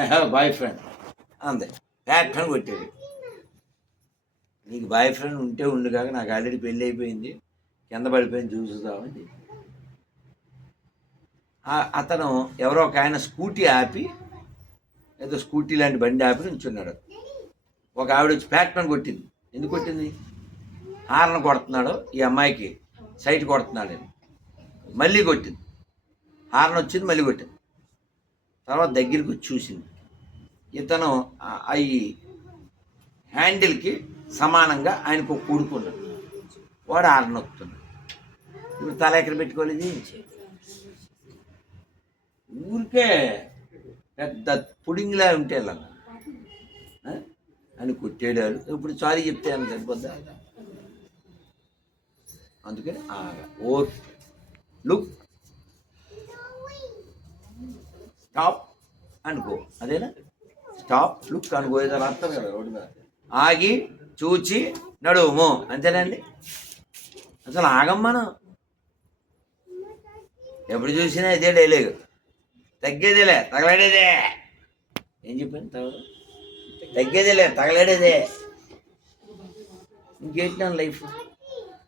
I have boy friend అందే fact అని కొట్టాడు. నీకు బాయ్ ఫ్రెండ్ ఉంటే ఉండు కాక నాకు ఆల్రెడీ పెళ్ళి అయిపోయింది, కింద పడిపోయింది చూసుదామని. అతను ఎవరో ఒక ఆయన స్కూటీ ఆపి, ఏదో స్కూటీ లాంటి బండి ఆపి నుంచున్నాడు. ఒక ఆవిడ వచ్చి ఫ్యాక్ట్ అని కొట్టింది. ఎందుకు కొట్టింది? హార్న్ కొడుతున్నాడు ఈ అమ్మాయికి, సైట్ కొడుతున్నాడు అని. మళ్ళీ కొట్టింది, హార్న్ వచ్చింది, మళ్ళీ కొట్టింది. తర్వాత దగ్గరికి వచ్చి చూసింది. ఇతను ఈ హ్యాండిల్కి సమానంగా ఆయనకు కూడుకున్నాడు. వాడు హార్న్ నొక్కుతున్నాడు. ఇప్పుడు తల ఎక్కడ పెట్టుకోలేదు, ఊరికే పెద్ద పుడింగ్లా ఉంటే అని కొట్టేడారు. ఇప్పుడు సారీ చెప్తే అని సరిపోద్దా? అందుకని ఓర్ లుక్ స్టాప్ అనుకో, అదేనా? స్టాప్ లుక్ అనుకో, ఏదో రాస్తాం కదా రోడ్డు మీద. ఆగి చూచి నడుము, అంతేనండి. అసలు ఆగం మనం. ఎప్పుడు చూసినా ఇదే డైలాగ్, తగ్గేదేలే తగలాడేదే. ఏం చెప్పాను? తగ్గేదేలే తగలాడేదే. ఇంకేంటి నా లైఫ్?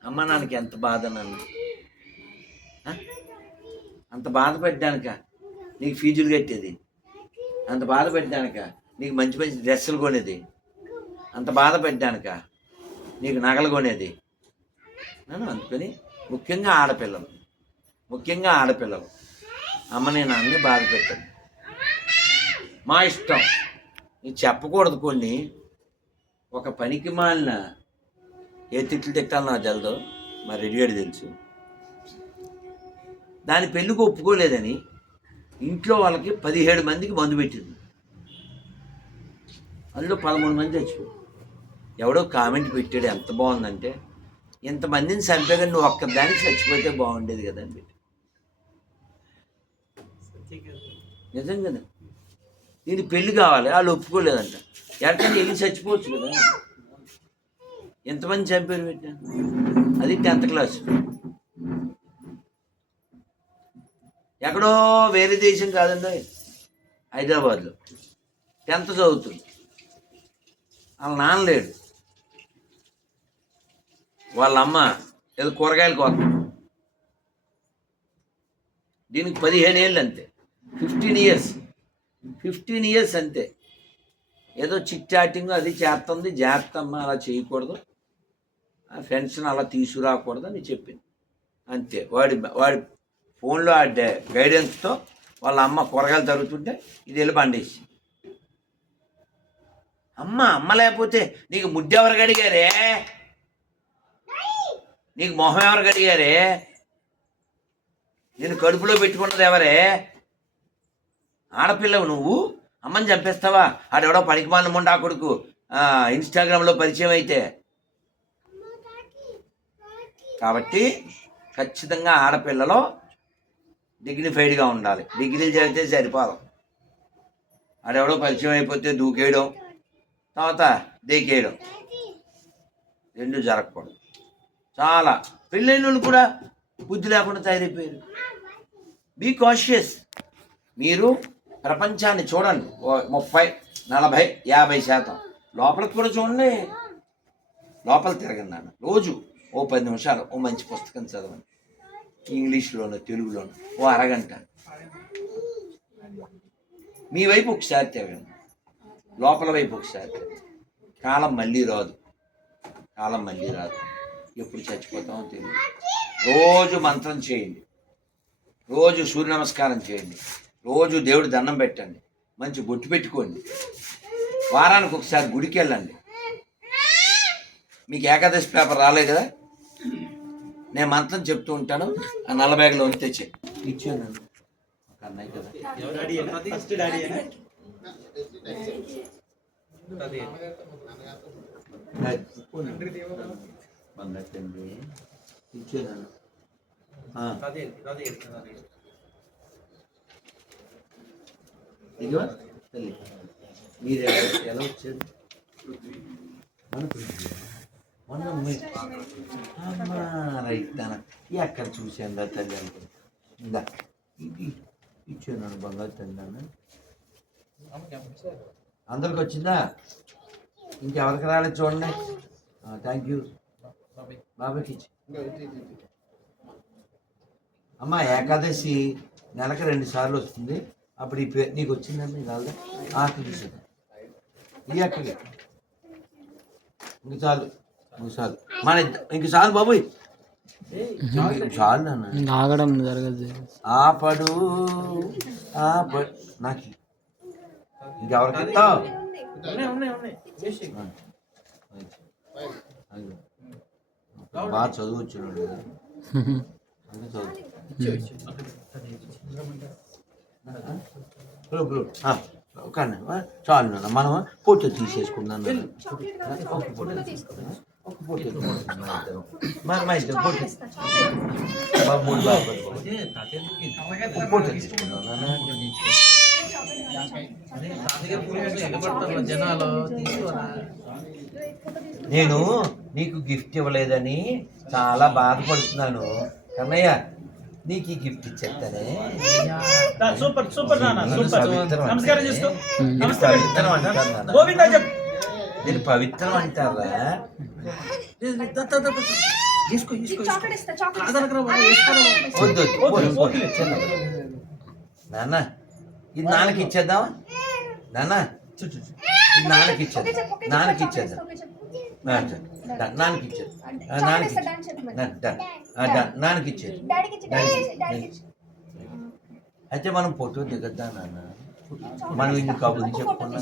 అమ్మ నాన్నకి ఎంత బాధ, నన్ను అంత బాధ పెట్టడానిక నీకు ఫీజులు కట్టేది, అంత బాధ పెట్టడానిక నీకు మంచి మంచి డ్రెస్సులు కొనేది, అంత బాధ పెట్టడానిక నీకు నగలు కొనేది. అందుకని ముఖ్యంగా ఆడపిల్లలు అమ్మని నాన్నని బాధ పెట్టదు. మా ఇష్టం, నీకు చెప్పకూడదు కొన్ని. ఒక పనికి మాలిన ఏ తిట్లు తిట్టాలో నాకు తెలదు, మరి రెడీగాడు తెలుసు. దాని పెళ్ళికి ఒప్పుకోలేదని ఇంట్లో వాళ్ళకి 17 మందికి మందు పెట్టింది. అందులో 13 మంది చచ్చిపోయారు. ఎవడో కామెంట్ పెట్టాడు, ఎంత బాగుందంటే, ఇంతమందిని చంపేగా నువ్వు ఒక్కదానికి చచ్చిపోతే బాగుండేది కదా అని పెట్టి. నిజం కదా. దీనికి పెళ్ళి కావాలి, వాళ్ళు ఒప్పుకోలేదంట. ఎక్కడికైనా వెళ్ళి చచ్చిపోవచ్చు కదా. ఎంతమంది చంపారు పెట్టాను? అది 10th క్లాస్. ఎక్కడో వేరే దేశం కాదండి, హైదరాబాద్లో 10th చదువుతుంది. వాళ్ళ నాన్న లేడు, వాళ్ళ అమ్మ ఏదో కూరగాయలు కోస్తుంది. దీనికి 15 ఏళ్ళు అంతే, 15 ఇయర్స్ అంతే. ఏదో చిట్చాటింగ్ అది చేస్తుంది, జాగ్రత్తమ్మ అలా చేయకూడదు, ఆ ఫ్రెండ్స్ని అలా తీసుకురాకూడదు అని చెప్పింది అంతే. వాడి ఫోన్లో ఆ గైడెన్స్తో వాళ్ళ అమ్మ కూరగాయలు తరుగుతుంటే ఇది వెళ్ళి బండేసి, అమ్మ లేకపోతే నీకు ముడ్డు ఎవరు గడిగారే, నీకు మొహం ఎవరు గడిగారే, నేను కడుపులో పెట్టుకున్నది ఎవరే? ఆడపిల్లవు నువ్వు, అమ్మని చంపేస్తావా? ఆడెవడో పనికిమాలిన ముండా కొడుకు ఇన్స్టాగ్రామ్లో పరిచయం అయితే. కాబట్టి ఖచ్చితంగా ఆడపిల్లలో డిగ్నిఫైడ్గా ఉండాలి. డిగ్రీలు చదివితే సరిపోదు. ఆడెవడో పరిచయం అయిపోతే దూకేయడం, తర్వాత దేకేయడం, రెండు జరగకూడదు. చాలా పెళ్ళైన వాళ్ళు కూడా బుద్ధి లేకుండా తయారైపోయారు. Be cautious. మీరు ప్రపంచాన్ని చూడండి, 30, 40, 50% లోపలికి కూడా చూడండి. లోపల తిరగండి నాన్న. రోజు ఓ 10 నిమిషాలు ఓ మంచి పుస్తకం చదవండి, ఇంగ్లీష్లోనూ తెలుగులోనూ ఓ అరగంట. మీ వైపు ఒకసారి తిరగండి, లోపల వైపు ఒకసారి. కాలం మళ్ళీ రాదు. ఎప్పుడు చచ్చిపోతామో తెలియదు. రోజు మంత్రం చేయండి, రోజు సూర్య నమస్కారం చేయండి, రోజు దేవుడి దండం పెట్టండి, మంచి బొట్టు పెట్టుకోండి, వారానికి ఒకసారి గుడికి వెళ్ళండి. మీకు ఏకాదశి పేపర్ రాలే కదా, నేను మంత్రం చెప్తూ ఉంటాను, ఆ నల్ల బ్యాగ్లో ఉంచి తెచ్చి ఇచ్చాను. ఒక అన్నయ్య కదా, బంగారు ఇచ్చాను. ఇదిగో తల్లి, మీరు ఎలా వచ్చారు? రైట్ నాన్న, ఎక్కడ చూసాను తల్లి అనుకో. ఇందా ఇది ఇచ్చాను బంగారు తల్లి నాన్న. అందరికి వచ్చిందా? ఇంకెవరికి రాలేదు చూడండి. థ్యాంక్ యూ బాబాయ్కి ఇచ్చి. అమ్మ ఏకాదశి నెలకు 2 సార్లు వస్తుంది. అప్పుడు ఈ పేరు నీకు వచ్చిందండి కాదా? తీసేది ఈ అక్కకి ఇంక చాలు, మన ఇంక చాలు బాబు, చాలు నాన్న. ఆగడం జరగదు. ఆపడు నాకు ఇంకెవరికి ఇస్తావు? బాగా చదువు వచ్చినాడు కానీ చాలు నాన్న, మనం ఫోటో తీసేసుకుందాం. ఒక ఫోటో మా ఇద్దరు ఫోటో ఫోటో తీసుకుందాం నాన్న. నేను నీకు గిఫ్ట్ ఇవ్వలేదని చాలా బాధపడుతున్నాను కన్నయ్య. నీకు ఈ గిఫ్ట్ ఇచ్చేస్తానే. నేను పవిత్రం అంటారా? నాన్న ఇది నాన్నకి ఇచ్చేద్దామా? నాన్న ఇది నాన్నకి ఇచ్చేద్దాం, నాన్నకి ఇచ్చేద్దాం, నాన్నకి ఇచ్చేది, నాన్నకి ఇచ్చేది. అయితే మనం ఫోటో దిగద్దా నాన్న? మనం ఇన్ని కబుర్లు చెప్పుకున్నాం.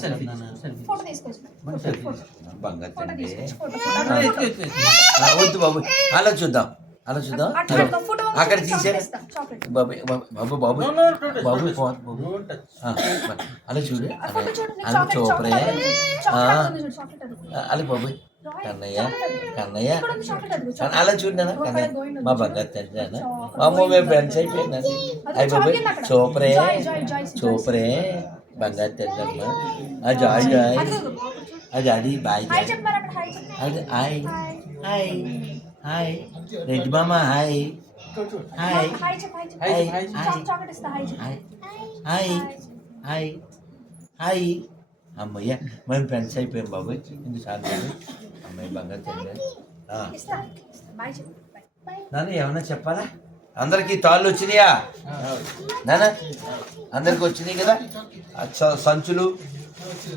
బంగారు తండ్రి వద్దు బాబు, అలా చూద్దాం, అలా చూద్దాం. అక్కడ తీసాడు బాబు, బాబు బాబు బాబు బాబు అలా చూడు, అలా చూపరే. అలా బాబు కన్నయ్య కన్నయ్య అలా చూడనా కన్నయ్య, మా బంగారు తండ్రి అన్న. మా అమ్మ మేము ఫ్రెండ్స్ అయిపోయినా. అయ్యి బాబు చూపరే, చూపరే బంగారు తండ్రి అమ్మ. జాయ్ జాయ్, అది అది బాయ్ జాయ్, అది హాయ్ హాయ్ హాయ్ రెడ్డి మామ hi hi hi hi hi hi hi. అమ్మయ్య మేము ఫ్రెండ్స్ అయిపోయాం బాబు. ఎందుకు సార్ అమ్మాయి బంగారు తండ్రి. నాన్న ఏమన్నా చెప్పాలా? అందరికి తాళ్ళు వచ్చినాయా నాన్న? అందరికి వచ్చినాయి కదా సంచులు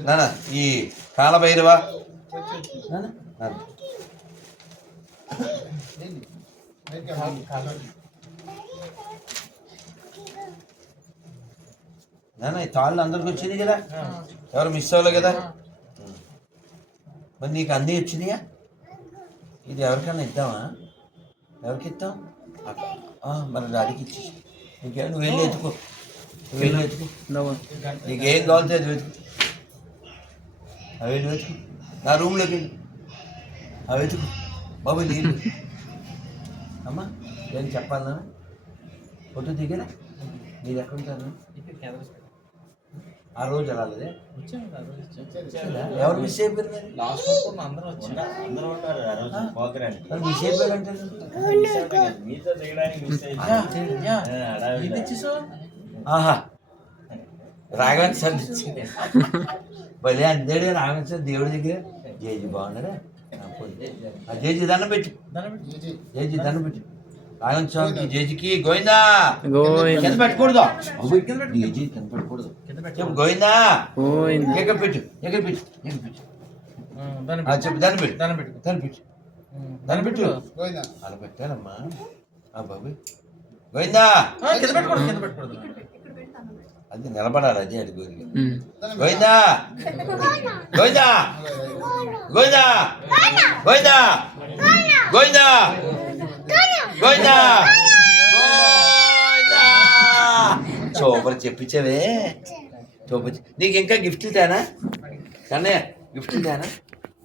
నాన్న. ఈ కాలభైరవ నాన్న ఈ తాళ్ళు అందరికి వచ్చినాయి కదా, ఎవరు మిస్ అవ్వలేదు కదా? మరి నీకు అన్నీ వచ్చినాయా? ఇది ఎవరికైనా ఇద్దామా? ఎవరికి ఇద్దాం? మరి డాడీకి ఇచ్చి నీకే, నువ్వు వెళ్ళి ఎత్తుకో, నువ్వు వెళ్ళి వెతుకు, నీకేం కావాలితే అది వెతుకు, అవి వెళ్ళి వెతుకు. నా రూమ్లోకి వెళ్ళి అవి వెతుకు బాబు. నీళ్ళు అమ్మా ఏం చెప్పాలన్నా? ఫోటో దిగరా? మీరు ఎక్కడ ఉంటారు? ఆ రోజు రాలేదే, ఎవరు మిస్ అయిపోయారు? మిస్ అయిపోయారంటే ఆహా రాఘవన్ సార్ భలే అందేడు. రాఘవన్ సార్ దేవుడి దగ్గర జేజీ బాగున్నారా? జేజీ దండం పెట్టి, జేజీ దండం పెట్టి. రాఘవన్ స్వామికి జేజీకి గోవిందా. కింద పెట్టకూడదు, జేజీ కింద పెట్టకూడదు. చెప్పు గోవిందా. ఎక్కడ పెట్టు, ఎక్కడ పెట్టు, ఎక్కడ పెట్టు చెప్పు. దాన్ని పెట్టు, దాన్ని పెట్టు, దాన్ని పెట్టు, దాన్ని పెట్టు. అలా పెట్టానమ్మా బాబు. గోవిందా అది నిలబడాలి, అదే అది గోరి. గోవిందా గోవిందా గోవిందా గోవిందా గోవిందా గోవిందా. సూపర్ చెప్పించావే, సూపర్. నీకు ఇంకా గిఫ్ట్ తేనా కన్నయ్య? గిఫ్ట్ తేనా?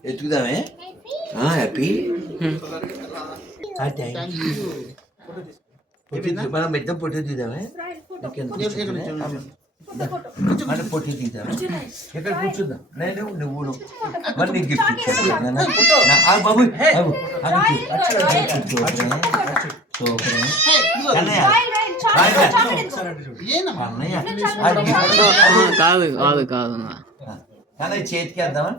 ఎత్తుకుదామే. హ్యాపీ మనం పెద్ద పొట్టు తీద్దామే. మన పొట్టు తీద్దామే. ఎక్కడ కూర్చుందాం? నేను నువ్వు మరి నీకు గిఫ్ట్ ఇచ్చాను బాబు. సూపర్ కన్నయ్య. కాదు కాదు కాదు కానీ చేతికి వేద్దామా?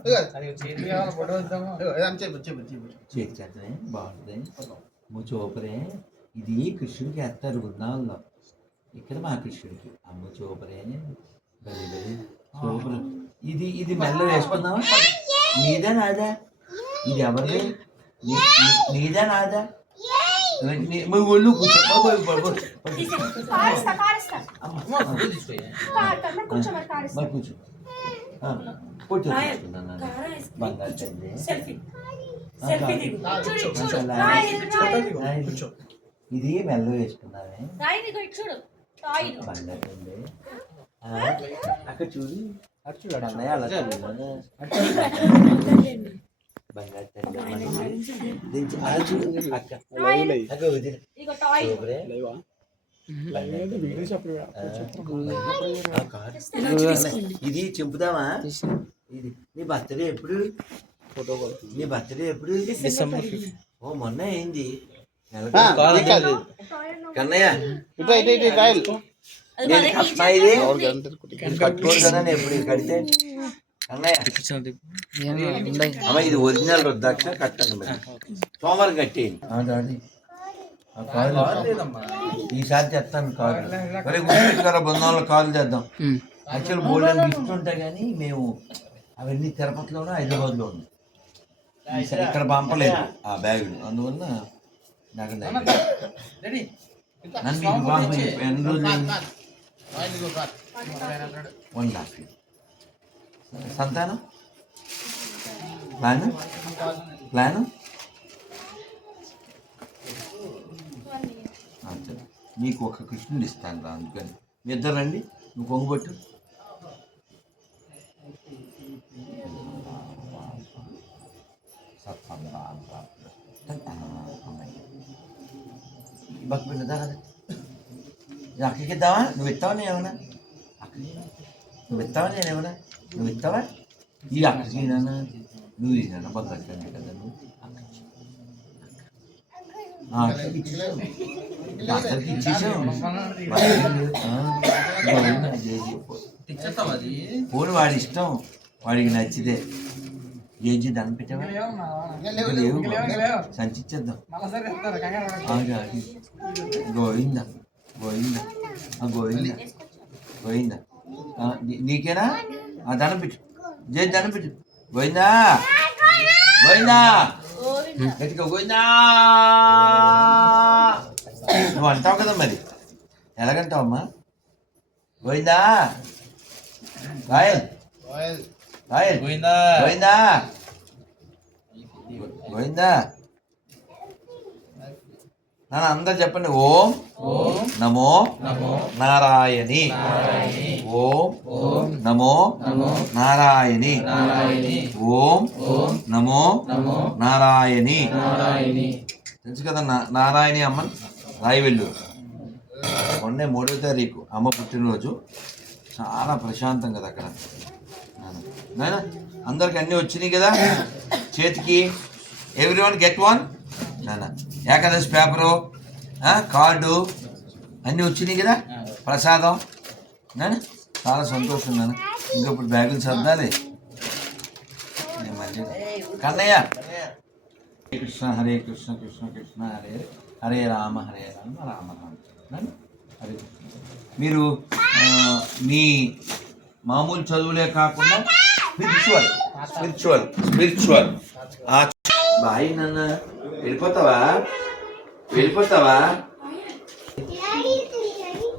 చేతికి వేద్దామే బాగుంటుంది. చూపరే ఇది కృష్ణుడికి వేస్తారు బృందావనంలో, ఇక్కడ మా కృష్ణుడికి అమ్మ చూపరే బలి బలి సూపర్. ఇది మెల్ల వేసుకుందామా? నీదా నాదా? ఇది ఎవరిది? నీదా నాదా? ఒళ్ళు కూర్చో కూర్చో బంగారు తల్లి. ఇది మెల్ల వేసుకున్నామే బంగారు తల్లి. అక్కడ చూడు అన్నయ్య అలా చూడు బంగారు తల్లి అలా చూడు అక్క ఇది చెంపుదామా? ఇది నీ బర్త్డే ఎప్పుడు? నీ బర్త్డే ఎప్పుడు? డిసెంబర్. ఓ మొన్న అయింది. కన్నయ్య కట్టుకోరు కదా ఎప్పుడు కడితే కన్నయ్య. అమ్మ ఇది ఒరిజినల్ రుద్రాక్ష కట్టండి మరి. సోమవారం కట్టేయండి. ఈసారి తెస్తాను కాదు మరి గుర్తుపెట్టుకోరా బృందంలో కాలు చేద్దాం. యాక్చువల్ బోల్డెన్ గిఫ్ట్ ఉంటాయి కానీ మేము అవన్నీ తిరుపతిలోనూ హైదరాబాద్లో ఉన్నాయి. ఇక్కడ పంపలేదు ఆ బ్యాగులు, అందువల్ల నాకు నన్ను మీకు వివాహం ఎన్ని రోజులు? 1.5 years. సంతానం ప్లాను నీకు ఒక కృష్ణుడు ఇస్తాను రా, అందుకని మీ ఇద్దరు రండి. నువ్వు పొంగుబట్టు బతుకుదా కదా అక్కడికి ఇద్దామా? నువ్వు ఇస్తావా? నేనేమన్నా నువ్వు ఇస్తావా? నేనేమన్నా నువ్వు ఇస్తావా? ఈ అక్కడికి నాన్న నువ్వు ఇచ్చినా బతకండి కదా నువ్వు అక్కడికి ఇచ్చేసావు. పోను వాడి ఇష్టం, వాడికి నచ్చితే ఏజీ దాన్ని పెట్టావా? లేవు సంచిచ్చేద్దాం. గోవిందా గోవిందా గోవిందా గోవిందా నీకేనా? దండం పెట్టు, జేజీ దండం పెట్టు. గోవిందా గోవిందా గట్టిగా గోవిందా నువ్వు అంటావు కదా, మరి ఎలాగంటావమ్మా? గోవిందా రాయల్ రాయల్ గోవిందా గోవిందా గోవిందా నాన్న అందరు చెప్పండి. ఓం నమో నారాయణి. ఓం నమో నారాయణి. ఓం నమో నారాయణి. తెలుసు కదా నారాయణి అమ్మని రాయవెల్లూరు. మొన్నే 3వ తారీఖు అమ్మ పుట్టినరోజు. చాలా ప్రశాంతం కదా అక్కడ. నాయనా అందరికి అన్నీ వచ్చినాయి కదా చేతికి. Everyone get one. నాన్న ఏకాదశి పేపరు, కార్డు అన్నీ వచ్చినాయి కదా, ప్రసాదం. నాన్న చాలా సంతోషం నాన్న. ఇంకప్పుడు బ్యాగులు సర్దాలి. కన్నయ్య కృష్ణ హరే కృష్ణ కృష్ణ కృష్ణ హరే హరే రామ రామ రామ. హరే మీరు మీ మామూలు చదువులే కాకుండా స్పిరిచువల్ బాయ్ నాన్న. వెళ్ళిపోతావా?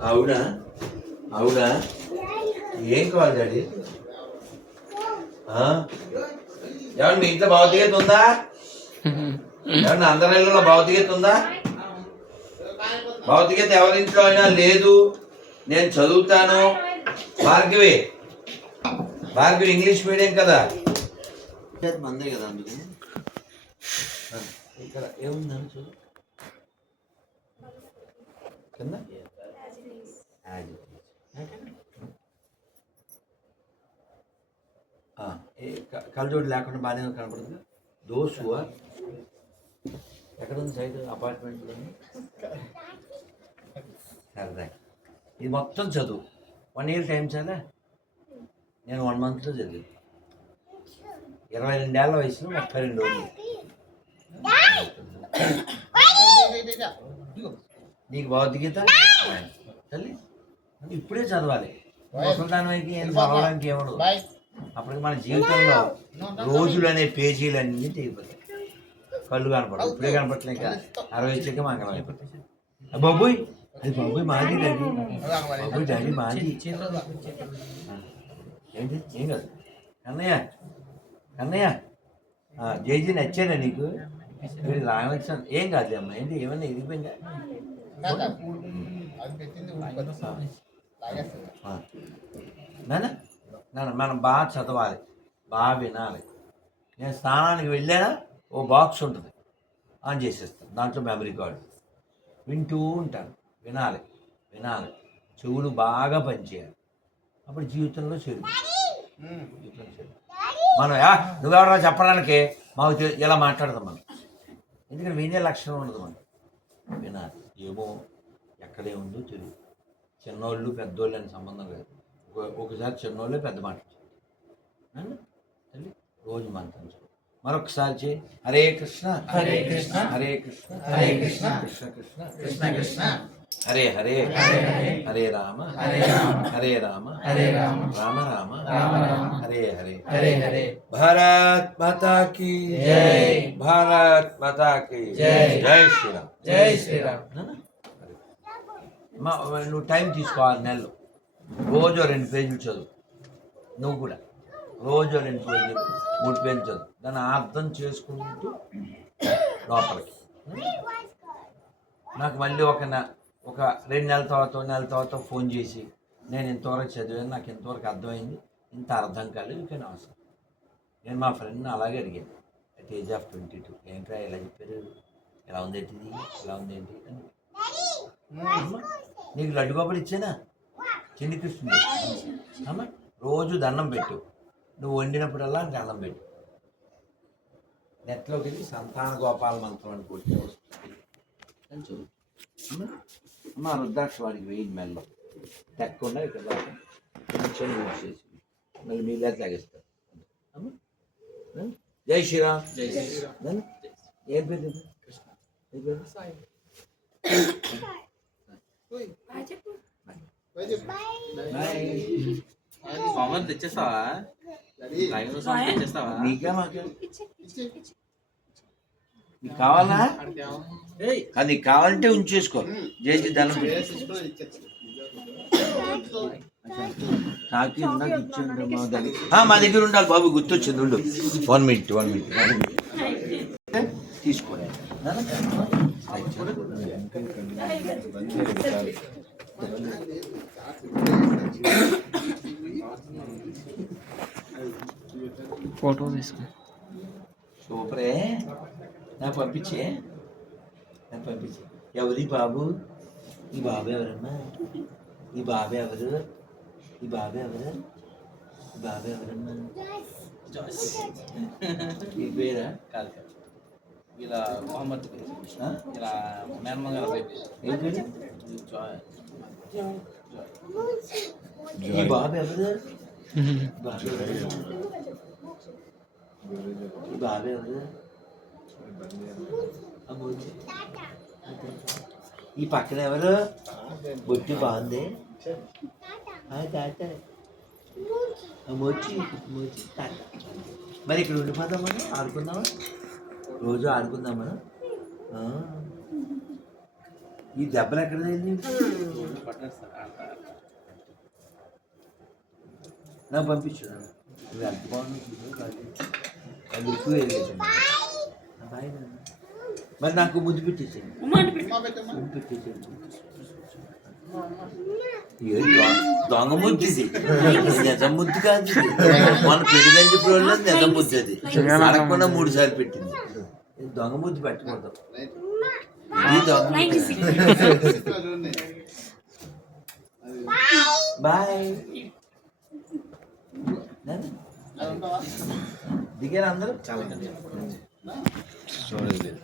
అవునా ఏం కావాలి డాడీ? ఏమన్నా మీ ఇంట్లో భౌతికత ఉందా? ఏమన్నా అందరి ఇళ్ళలో భౌతికత ఉందా? భౌతికత ఎవరింట్లో అయినా లేదు. నేను చదువుతాను. భార్గవి ఇంగ్లీష్ మీడియం కదా, మందే కదా, అందుకని ఇక్కడ ఏముందని చూడు కింద కళ్ళజోడు లేకుండా బాగానే కనపడుతుంది. దోసు ఎక్కడ ఉంది సైడ్ అపార్ట్మెంట్లో? సరదా ఇది మొత్తం చదువు 1 year టైం చాలా నేను 1 monthలో చదివాను 22 ఏళ్ల వయసులో 32 రోజులు నీకు భగవద్గీత తల్లి ఇప్పుడే చదవాలి ముసలిదానికి ఏం చదవడానికి ఏమడు అప్పటికి మన జీవితంలో రోజులు అనే పేజీలన్నీ తెగిపోతాయి కళ్ళు కనపడవు ఇప్పుడే కనపడలే కదా 60 వచ్చాక మంగళం అయిపోతాయి బాబోయ్ అది బాబోయ్ మాది డాడీ బాబోయ్ డాడీ మాది ఏంటి ఏం కాదు కన్నయ్య కన్నయ్య జేజీ నచ్చాడా నీకు రాగలక్షణ ఏం కాదు అమ్మ ఏంటి ఏమన్నా ఇదిపోయిందా నాన్న నాన్న మనం బాగా చదవాలి బాగా వినాలి నేను స్నానానికి వెళ్ళానా ఓ బాక్స్ ఉంటుంది ఆన్ చేసేస్తాను దాంట్లో మెమరీ కార్డు వింటూ ఉంటాను వినాలి వినాలి చెవులు బాగా పనిచేయాలి అప్పుడు జీవితంలో చెడు మనం నువ్వెవరో చెప్పడానికి మాకు ఇలా మాట్లాడదాం మనం ఎందుకంటే వినే లక్షణం ఉండదు మనం వినాలి ఏమో ఎక్కడే ఉందో తెలియదు చిన్నోళ్ళు పెద్దోళ్ళు అని సంబంధం లేదు ఒకసారి చిన్నోళ్ళే పెద్ద మాట తల్లి రోజు మంత్రం మరొకసారి చేయి హరే కృష్ణ హరే కృష్ణ హరే కృష్ణ హరే కృష్ణ కృష్ణ కృష్ణ కృష్ణ కృష్ణ హరే హరే హరే రామ హరే రామ హరే రామ హరే రామ రామ రామ రామ రామ హరే హరే హరే హరే భారత్ మాతా కీ జై భారత్ మాతా కీ జై జై శ్రీరామ్ జై శ్రీరామ్ నువ్వు టైం తీసుకోవాలి నెలలో రోజు 2 పేజీలు చదువు నువ్వు కూడా రోజు 2 పేజీలు 3 పేజీలు చదువు దాన్ని అర్థం చేసుకుంటూ లోపలికి నాకు మళ్ళీ ఒక 2 నెలల తర్వాత ఫోన్ చేసి నేను ఇంతవరకు చదివాను నాకు ఇంతవరకు అర్థమైంది ఇంత అర్థం కాలేదు ఇంకా అవసరం నేను మా ఫ్రెండ్ని అలాగే అడిగాను అట్ ఏజ్ ఆఫ్ 22 ఏంట్రా ఇలా చెప్పారు ఎలా ఉందేంటి ఇలా ఉందేంటి అని నీకు లడ్డు గోపాలు ఇచ్చానా చిన్ని కృష్ణుడు అమ్మ రోజు దండం పెట్టు నువ్వు వండినప్పుడల్లా దండం పెట్టు నెట్లోకి వెళ్ళి సంతాన గోపాల మంత్రం అని కొట్టి వస్తుంది అని చదువు అమ్మ రుద్రాక్ష వాడికి వేయింది మెల్లో తెక్కకుండా ఇక్కడ కూర్చొని యూజ్ చేసి మళ్ళీ మీ దగ్గర తాగేస్తారు అమ్మ జై శ్రీరామ్ జై శ్రీరామ్ ఏం పేరు ఏ పేరు సోమవారం తెచ్చేస్తావా తెచ్చేస్తావా నీకే మాకే నీకు కావాలా అది నీకు కావాలంటే ఉంచేసుకో జేజీ ధనం తాకి ఇందాక ఇచ్చిండు మా దగ్గర ఉండాలి బాబు గుర్తొచ్చింది ఉండు 1 minute తీసుకోండి ఫోటో తీసుకో సూపరే నాకు పంపించే ఎవరి బాబు ఈ బాబు ఎవరమ్మా ఈ బాబు ఎవరు ఈ బాబు ఎవరు ఈ బాబు ఎవరమ్మా ఈ పేరా కాదు ఇలా మొహమ్మద్ ఇలా మేనమ్మ గారు ఏ పేరు ఈ బాబు ఎవరు ఈ బాబు ఎవరు ఈ పక్కన ఎవరు బొట్టి బాగుంది తాత మోచి మోచి తాత మరి ఇక్కడ ఉండిపోదాం మనం ఆడుకుందామా రోజు ఆడుకుందాం మనం ఈ దెబ్బలు ఎక్కడ నాకు పంపించు నువ్వు ఎంత బాగున్నావు మరి నాకు ముద్దు పెట్టేసాను దొంగ ముద్దు ఇది నిజం ముద్దు కాదు మన పెళ్లి ప్రోల్లో నిజం ముద్దు అది అడగకుండా 3 సార్లు పెట్టింది దొంగ ముద్దు పెట్టకూడదు ఈ దొంగ బాయ్ దిగారు అందరూ చాలా చూడలేదు